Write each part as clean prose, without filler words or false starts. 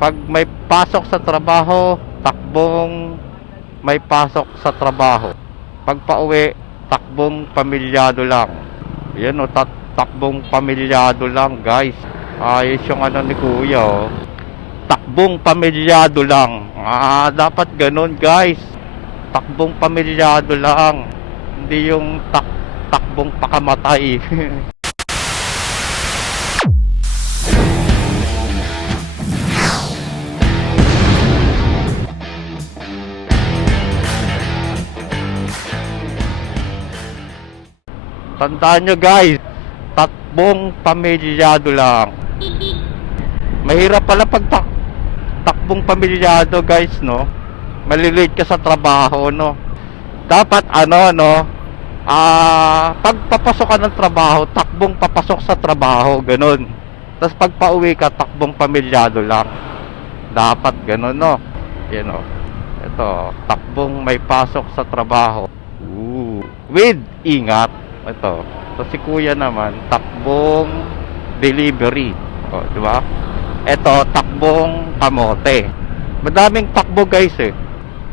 Pag may pasok sa trabaho, takbong may pasok sa trabaho. Pag pauwi, takbong pamilyado lang. Yan o, takbong pamilyado lang, guys. Ayos yung ano ni kuya, oh. Takbong pamilyado lang. Dapat ganun, guys. Takbong pamilyado lang. Hindi yung takbong pakamatay. Tandaan nyo, guys, takbong pamilyado lang. Mahirap pala pag takbong pamilyado, guys, no? Malilate ka sa trabaho, no? Dapat ano, no? Pag papasok ka ng trabaho, takbong papasok sa trabaho, ganun. Tapos pag pauwi ka, takbong pamilyado lang. Dapat ganun, no? Yan, no? Ito, takbong may pasok sa trabaho. With ingat. Ito si kuya naman, takbong delivery. O, di ba? Ito, takbong kamote. Madaming takbo, guys, eh.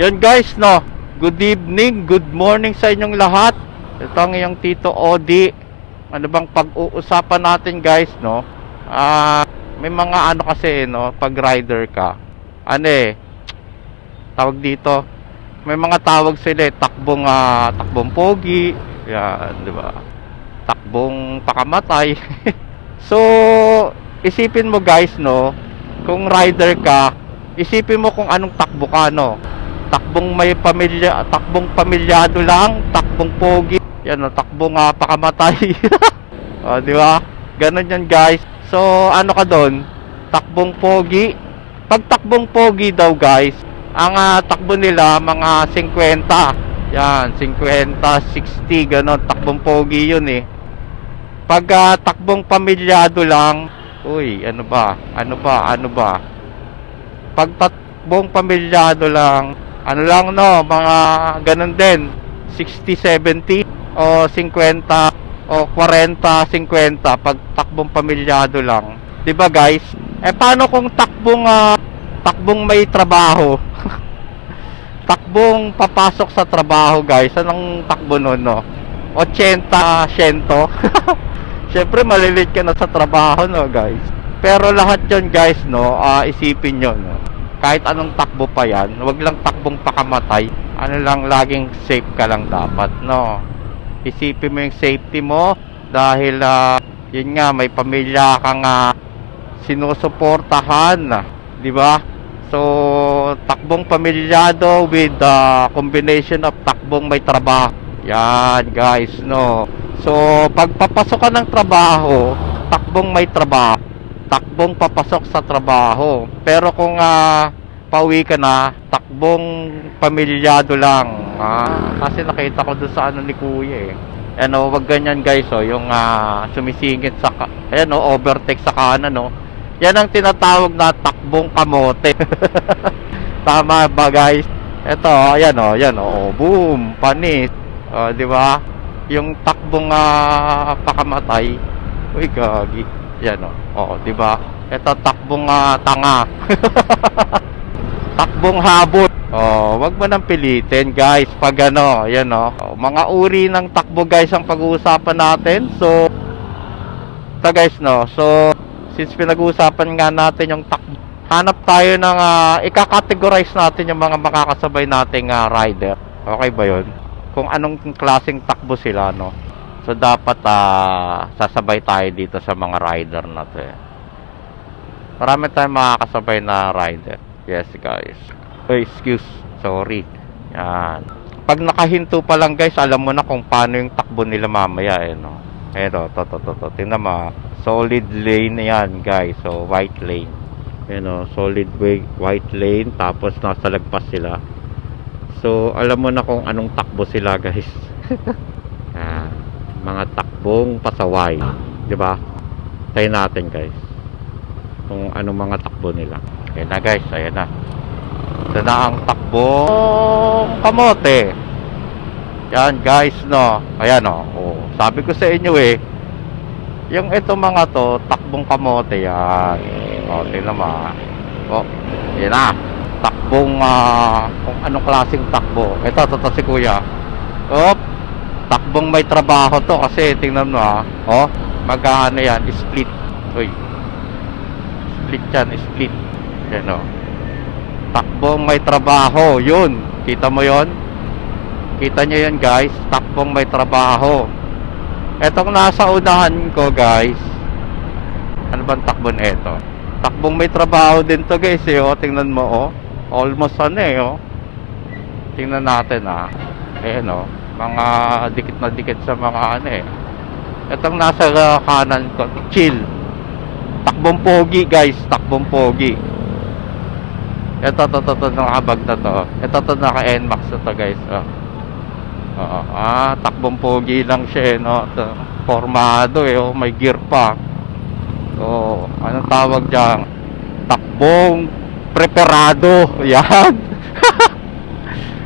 Yan, guys, no? Good evening, good morning sa inyong lahat. Ito ang iyong Tito Odi. Ano bang pag-uusapan natin, guys, no? May mga ano kasi, no? Pag rider ka, ano eh, tawag dito, may mga tawag sila, takbong pogi. Yan, di ba? Takbong pakamatay. So, isipin mo, guys, no? Kung rider ka, isipin mo kung anong takbo ka, no? Takbong may pamilya, takbong pamilyado lang, takbong pogi. Yan, no? Takbong pakamatay. O, di ba? Ganun yan, guys. So, ano ka doon? Takbong pogi. Pag takbong pogi daw, guys, ang takbo nila mga 50. Yan, 50, 60, ganon. Takbong pogi yun, eh. Pag takbong pamilyado lang, uy, ano ba? Pag takbong pamilyado lang, ano lang, no, mga ganon din, 60, 70, o 50, o 40, 50, pag takbong pamilyado lang. Diba, guys? Paano kung takbong may trabaho? Takbong papasok sa trabaho, guys. Anong takbo nun, no? 80, 100. Syempre, malilate ka na sa trabaho, no, guys? Pero lahat yon, guys, no, isipin nyo, no? Kahit anong takbo pa yan, wag lang takbong pakamatay. Ano lang, laging safe ka lang dapat, no? Isipin mo yung safety mo dahil, yun nga, may pamilya kang sinusuportahan, di ba? So, takbong pamilyado with the combination of takbong may trabaho. Yan, guys, no. So, pag papasok ka ng trabaho, takbong may trabaho. Takbong papasok sa trabaho. Pero kung pauwi ka na, takbong pamilyado lang. Kasi nakita ko doon sa ano ni kuya, eh. Ano, wag ganyan, guys, oh, yung sumisingit sa ayan, oh, overtake sa kanan, no. Yan ang tinatawag na takbong kamote. Tama ba, guys? Ito, ayan, oh, yan, oh, boom, panis. Di ba? Yung takbong pakamatay. Uy, gagi. Yan, oh, di ba? Ito, takbong tanga. Takbong habol. Oh, wag mo nang pilitin, guys. Pag ano, yan, oh. Mga uri ng takbo, guys, ang pag-uusapan natin. So, ito, guys, no. So, since pinag-uusapan nga natin yung takbo, hanap tayo ng ika-categorize natin yung mga makakasabay nating rider. Okay ba yun? Kung anong klaseng takbo sila, no? So, dapat sasabay tayo dito sa mga rider natin. Marami tayong makakasabay na rider. Yes, guys. Sorry. Yan. Pag nakahinto pa lang, guys, alam mo na kung paano yung takbo nila mamaya, eh, no? Eto, to. Tingnan mo. Solid lane yan, guys. So, white lane. Solid white lane. Tapos, nasa lagpas sila. So, alam mo na kung anong takbo sila, guys. Mga takbong pasaway. Diba? Tayo natin, guys. Kung anong mga takbo nila. Ayan na, guys. Ayan na. Ito na ang takbong kamote. Yan, guys, no. Ayan, no. Oh, sabi ko sa inyo, eh. Yung ito mga to, takbong kamote yan. O, tingnan mo. Oh, yan na. Takbong, kung anong klaseng takbo. Ito si kuya. Oh, takbong may trabaho to kasi tingnan mo Oh, mag-ano yan, split. Uy, split yan, split. Yan oh. Takbong may trabaho, yun. Kita mo yon? Kita nyo yun guys, takbong may trabaho. Etong nasa unahan ko guys, ano bang takbo na ito? Takbong may trabaho din to guys oh. Tingnan mo oh. Almost ano oh. Tingnan natin Ayan oh. Mga dikit na dikit sa mga ano Etong nasa kanan ko, chill. Takbong pogi guys, takbong pogi. Ito nakabag na to. Ito naka-NMAX na to guys takbong pogi lang siya no. Formado oh, may gear pa. So, anong tawag diyan? Takbong preparado. Yan.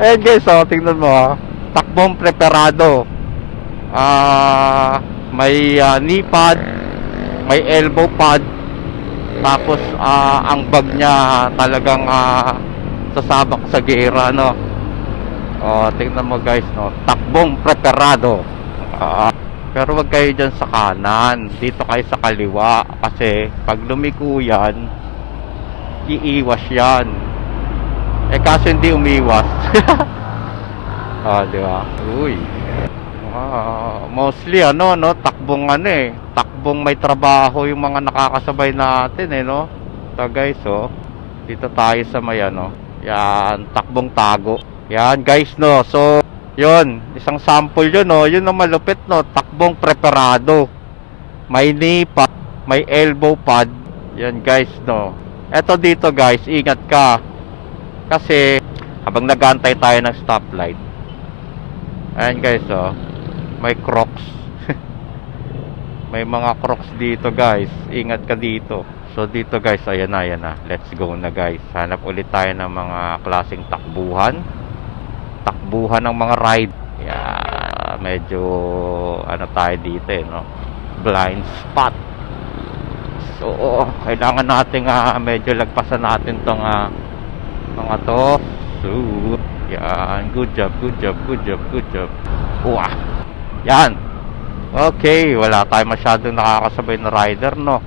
Eh guys, tingnan mo takbong preparado. May knee pad, may elbow pad. Tapos ang bag niya talagang sasabak sa gera no. Tingnan mo guys no, takbong preparado. Pero wag kayo dyan sa kanan, dito kayo sa kaliwa kasi pag lumiko yan, iiwas yan. Kaso hindi umiwas. Di ba? Uy. Mostly no, takbong takbong may trabaho yung mga nakakasabay natin no. So guys dito tayo sa may yan, takbong tago. Yan guys no. So yun, isang sample yun yun ang malupit no, takbong preparado. May knee pad, may elbow pad. Yan guys no. Eto dito guys, ingat ka. Kasi habang nagantay tayo ng stoplight, ayan guys may crocs. May mga crocs dito guys, ingat ka dito. So dito guys, ayan na, let's go na guys. Hanap ulit tayo ng mga klaseng takbuhan ng mga ride. Yeah, medyo tayo dito no, blind spot. So kailangan natin medyo lagpasan natin tong mga to. So yan, good job. Wah, yan. Okay, wala tayo masyadong nakakasabay na rider no.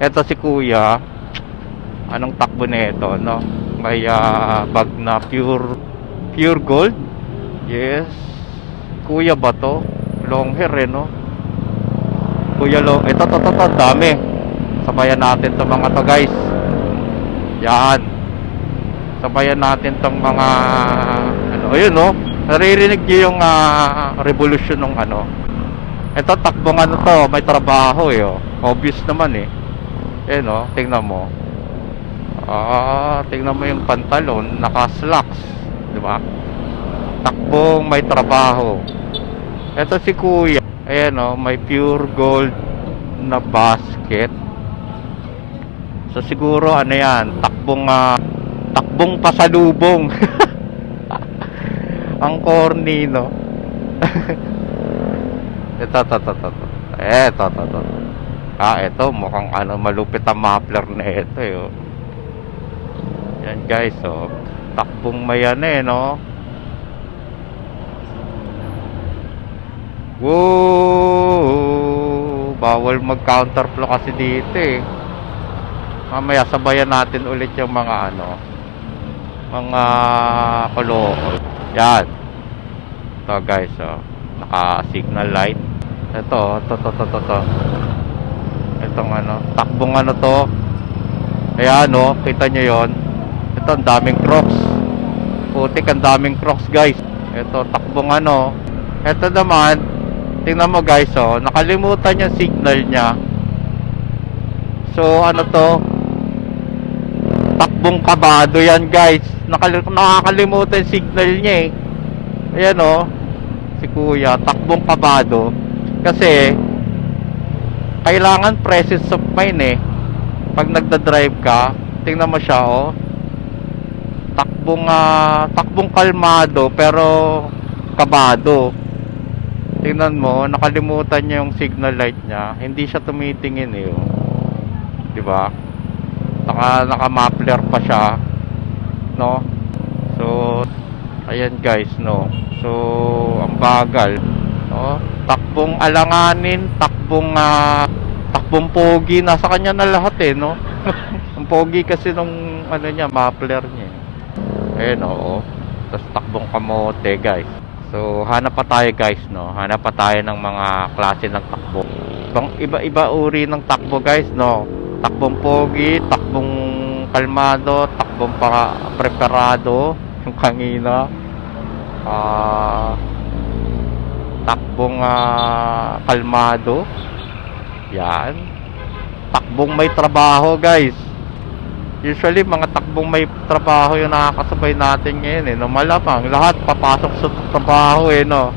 Ito si kuya, anong takbo nito no? May bag na pure gold. Yes. Kuya ba to? Long hair no? Kuya long. Ito dami. Sabayan natin tong mga to guys. Yan. Sabayan natin tong mga ayun no. Naririnig niyo yung revolution ng Ito takbong to, may trabaho Obvious naman no, tingnan mo. Tingnan mo yung pantalon, naka-slacks, di ba? Takbong may trabaho. Ito si kuya, ayan no, may pure gold na basket. So siguro yan, takbong pasalubong. Ang corny no. Ito. Ito mukhang malupit ang muffler na ito Yan guys takbong mayan no. Whoa, bawal mag counterflow kasi dito Mamaya sabayan natin ulit yung mga mga kolokol. Yan. Ito guys naka signal light. Ito. Itong takbong to. Ayan kita nyo yon. Ito ang daming crocs. Putik, ang daming crocs guys. Ito takbong Ito naman, tingnan mo guys nakalimutan yung signal niya. So to, takbong kabado yan guys. Nakakalimutan yung signal niya Ayan si kuya, takbong kabado. Kasi kailangan presence of mind pag nagda-drive ka. Tingnan mo siya takbong kalmado pero kabado. Tingnan mo, nakalimutan niya yung signal light niya. Hindi siya tumitingin di ba? naka-muffler pa siya, no? So, ayan guys, no? So, ang bagal, no? Takbong alanganin, takbong pogi, nasa kanya na lahat eh, no? Ang pogi kasi nung ano niya, muffler niya. Ayan, oo. Tapos takbong kamote, guys. So, hanap pa tayo, guys, no? Hanap pa tayo ng mga klase ng takbo. Iba-iba uri ng takbo, guys, no? Takbong pogi, takbong kalmado, takbong preparado, yung kanina. Takbong kalmado. Yan. Takbong may trabaho, guys. Usually, mga takbong may trabaho yung nakakasabay natin ngayon, eh, no? Malamang, lahat papasok sa trabaho, eh, no?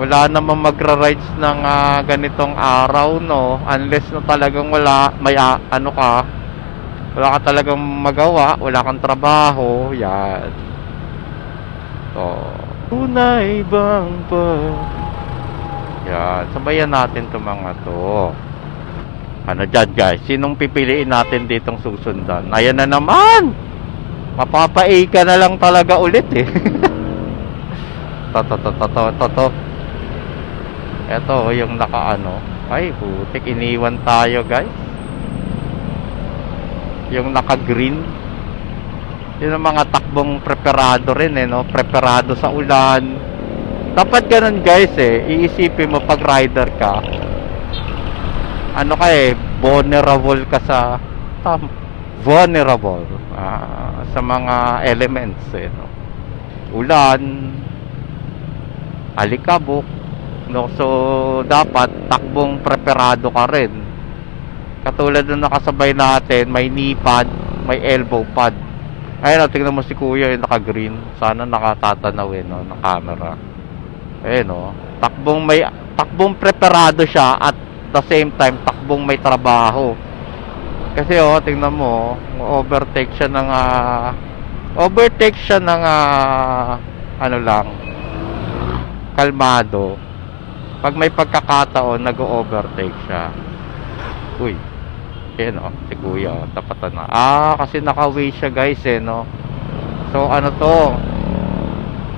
Wala namang magra-rides ng ganitong araw, no? Unless na talagang wala ka talagang magawa, wala kang trabaho, yan. So, tunay bang pa? Yan, sabayan natin itong mga to. Ano dyan, guys? Sinong pipiliin natin ditong susundan? Ayan na naman! Mapapa-A ka na lang talaga ulit, eh. Toto. Eto, yung naka-ano. Ay, putik, iniwan tayo, guys. Yung naka-green. Yun ang mga takbong preparado rin, eh, no? Preparado sa ulan. Dapat ganun, guys, eh. Iisipin mo pag rider ka. Ano ka eh, vulnerable ka sa vulnerable sa mga elements, eh, no? Ulan, alikabok, no? So dapat takbong preparado ka rin. Katulad ng nakasabay natin, may knee pad, may elbow pad. Ayun, tingnan mo si kuya yung naka-green. Sana nakatatanawin, no, ng camera. Ayun, no? Takbong preparado siya at the same time takbong may trabaho. Kasi tingnan mo, overtake siya ng ano lang, kalmado. Pag may pagkakataon, nag-overtake siya. Uy, yan si kuya, tapatan na. Kasi naka-way siya, guys, eh, no? So ano to,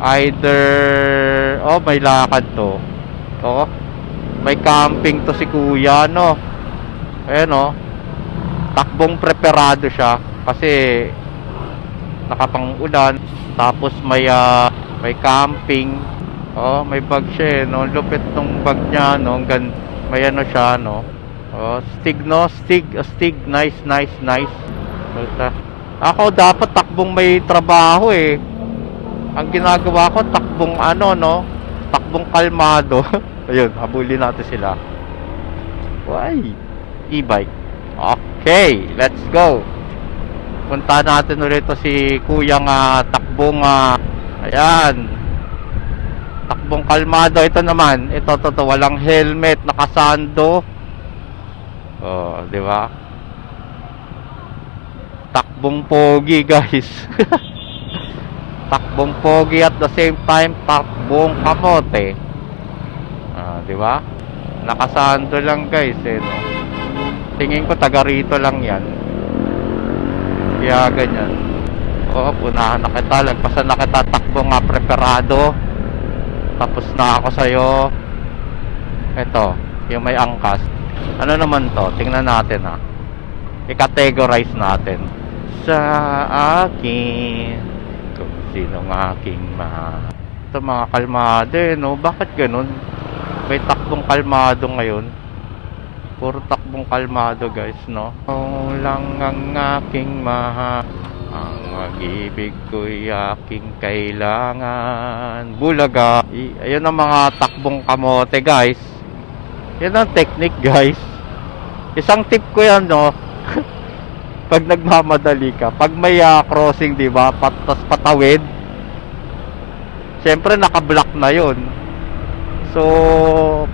either may lakad to, may camping to si kuya, no? Ayan, no? Takbong preparado siya kasi nakapang-ulan, tapos may camping. May bag siya, no? Lupit tong bag niya, no? May ano siya, no? Stig, no? Stig. Nice. Ako dapat takbong may trabaho, eh. Ang ginagawa ko takbong no? Takbong kalmado. Ayun, habulin natin sila. Why? E-bike. Okay, let's go. Punta natin ulit si kuyang takbong ayan. Takbong kalmado. Ito naman, ito walang helmet, nakasando. Di ba? Takbong pogi, guys. Takbong pogi at the same time takbong kamote. Di ba? Nakasando lang, guys, eh, no? Tingin ko taga rito lang yan. Kaya ganyan. Punahan na kita, lagpasan na kita, takbong preparado. Tapos na ako sa'yo. Ito, yung may angkas. Ano naman to? Tingnan natin, i-categorize natin. Sa akin, kung sinong aking mahal. Ito mga kalmado, eh, no? Bakit ganun? May takbong kalmado ngayon. Puro takbong kalmado, guys, no? Lang ang aking mahal, ang mag-ibig ko'y aking kailangan. Bulaga. Ayun ang mga takbong kamote, guys. Yan ang technique, guys. Isang tip ko yan, no? Pag nagmamadali ka, pag may crossing, di ba, patawid, syempre naka-block na yun. So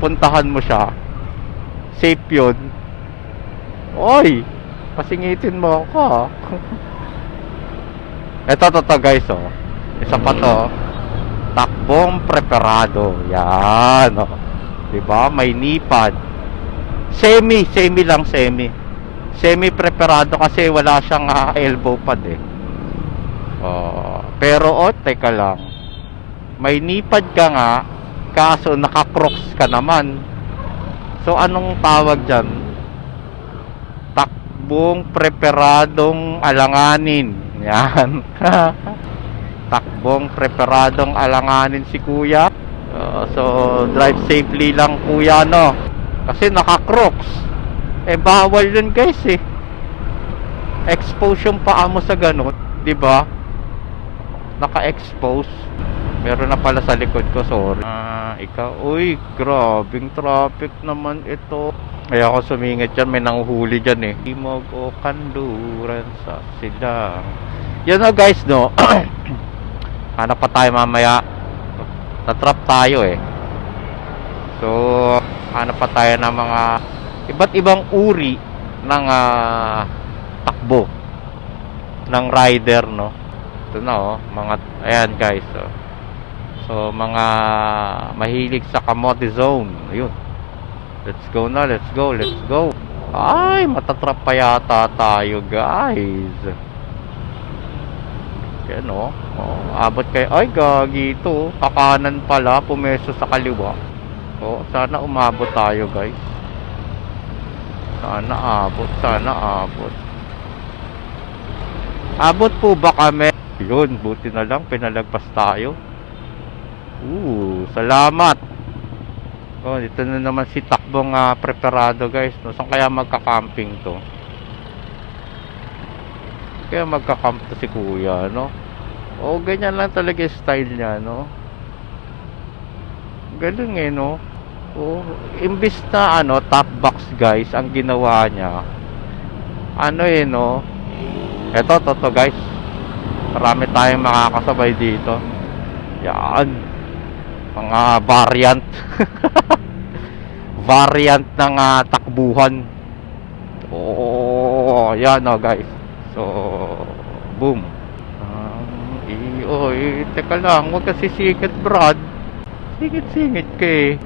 puntahan mo siya, safe yun. Oy, pasingitin mo ako. Ito, guys, isa pa to, takbong preparado. Yan, diba? May knee pad. Semi Semi-preparado kasi wala siyang elbow pad eh. Pero teka lang. May nipad ka nga, kaso naka-crocs ka naman. So anong tawag dyan? Takbong preparadong alanganin. Yan. Takbong preparadong alanganin si kuya. So drive safely lang kuya, no? Kasi naka-crocs. Bawal yun guys eh. Expose yung paa mo sa ganun, 'di ba? Naka-expose. Meron na pala sa likod ko, sorry. Ikaw, uy, grabing traffic naman ito. Kaya ako sumingit dyan, may nanguhuli dyan eh. Imog o kanduran sa silang. Yan o guys, no. Hanap pa tayo mamaya. Tatrap tayo eh. So, hanap pa tayo ng mga iba't ibang uri ng takbo ng rider, no. Ito na oh, mga, ayan guys, oh. So, mga mahilig sa kamote zone. Ayun. Let's go na, let's go, let's go. Ay, matatrap pa yata tayo, guys. Yan, oh. Abot kayo. Ay, gagi ito. Kakanan pala, pumeso sa kaliwa. Sana umabot tayo, guys. Sana abot, sana abot. Abot po ba kami? Yun, buti na lang, pinalagpas tayo. Salamat. Dito na naman si takbong preparado guys, no? Saan kaya magka-camping to? Kaya magka-camp to si kuya, no? Ganyan lang talaga yung style niya, no? Galing eh, no? Imbis na top box guys, ang ginawa niya, no? Eto, toto guys. Marami tayong makakasabay dito. Yan. Mga variant. Variant ng takbuhan. Yan o guys. So, boom. Teka lang, huwag kasi singit Brad. Singit ka eh.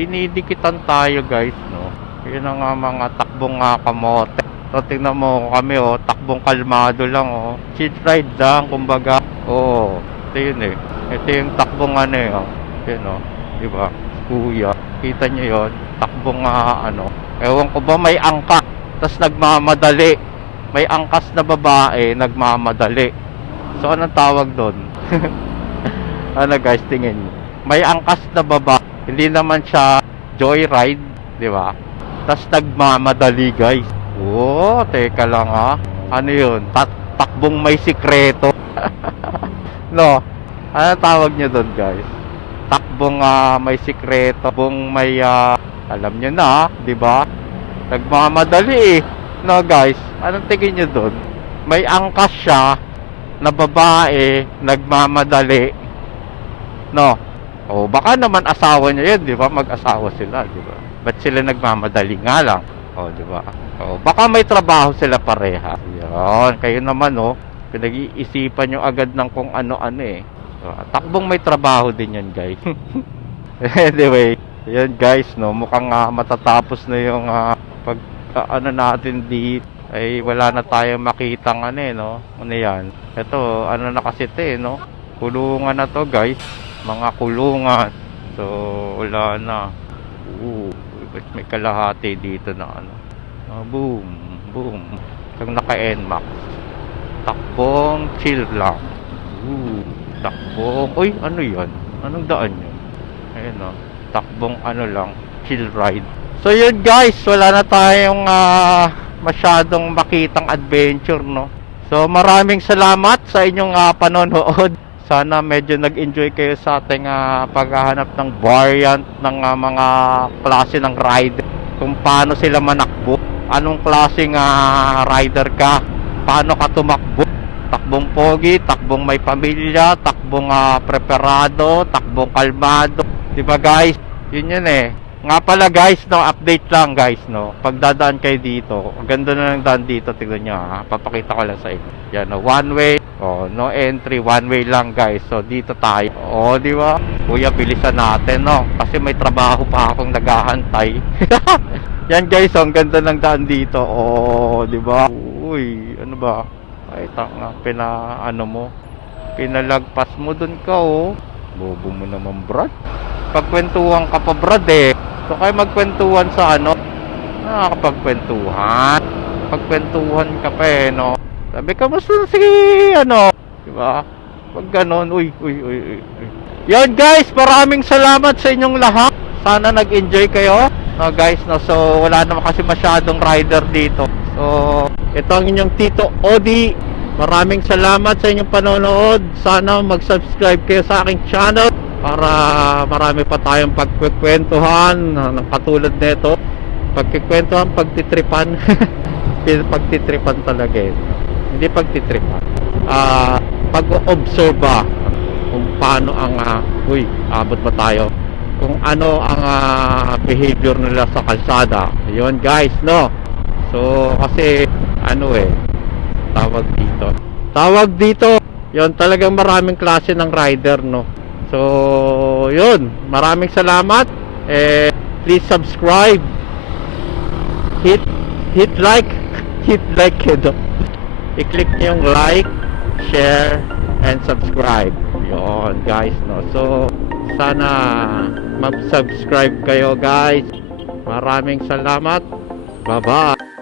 Dinidikitan tayo guys, no. Yan ang mga takbong kamote. So, tingnan mo kami takbong kalmado lang chill ride lang, kumbaga. Ito yun eh. Ito yung takbong yun diba? Kuya, kita nyo yun, takbong ewan ko ba, may angka tas nagmamadali, may angkas na babae nagmamadali. So anong tawag doon? Guys, tingin nyo, may angkas na babae, hindi naman siya joyride, diba? Tas nagmamadali guys. Teka lang ano yun, takbong may sikreto. No, ano tawag nyo doon guys? Takbong may sikreto, takbong may alam nyo na, di ba? Nagmamadali eh. No guys, anong tingin nyo doon? May angkas siya na babae nagmamadali. No. Baka naman asawa niya yun, di ba? Mag-asawa sila, di ba? Ba't sila nagmamadali nga lang? Di ba? Baka may trabaho sila pareha. Yan, kayo naman pinag-iisipan nyo agad ng kung ano-ano eh. Takbong may trabaho din yan guys. Anyway, yan guys, no, mukhang matatapos na yung pag natin di ay wala na tayong makitang no. Ano yan? Ito, na kasi ito no. Kulungan na to guys. Mga kulungan. So, wala na. May kalahati dito na boom, boom. Yung naka-NMAX. Takbong chill lang. Takbong, ano yan? Anong daan yun? Ayun takbong lang, chill ride. So yun guys, wala na tayong masyadong makitang adventure, no? So maraming salamat sa inyong panonood. Sana medyo nag-enjoy kayo sa ating paghahanap ng variant ng mga klase ng rider. Kung paano sila manakbo, anong klaseng rider ka, paano ka tumakbo. Takbong pogi, takbong may pamilya, takbong preparado, takbong kalmado. Diba guys? Yun eh. Nga pala guys, no, update lang guys, no. Pag dadaan kayo dito, ang ganda na ng daan dito, tignan nyo papakita ko lang sa inyo. Yan, one way, no entry, one way lang guys. So dito tayo. Diba? Kuya, bilisan natin, no. Kasi may trabaho pa akong naghahantay. Yan guys, ang ganda ng daan dito. Oh, di ba? Uy, ano ba? Ay, tanga, ano mo. Pinalagpas mo dun ka, oh. Bobo mo naman, Brad. Pagkwentuhan ka pa, Brad, eh. So, kayo magkwentuhan sa ano? Nakakapagkwentuhan. Pagkwentuhan ka pa, eh, no? Sabi ka, mas si, ano? Di ba? Pag ganon, uy. Yan, guys, maraming salamat sa inyong lahat. Sana nag-enjoy kayo. No, guys, no, so wala naman kasi masyadong rider dito. So, ito ang inyong Tito Odi. Maraming salamat sa inyong panonood. Sana mag-subscribe kayo sa aking channel para marami pa tayong pagkikwentuhan ng katulad nito. Pagkikwentuhan, pagtitripan. Pagtitripan talaga eh. Hindi pagtitripan. Pag-obserba kung paano ang abot ba tayo? Kung ano ang behavior nila sa kalsada. Yun guys, no? So, kasi tawag dito yun, talagang maraming klase ng rider, no? So, yun, maraming salamat. Please subscribe, hit like kiddo. I-click nyo yung like, share, and subscribe. Yun guys, no? So, sana mag-subscribe kayo guys. Maraming salamat. Bye-bye.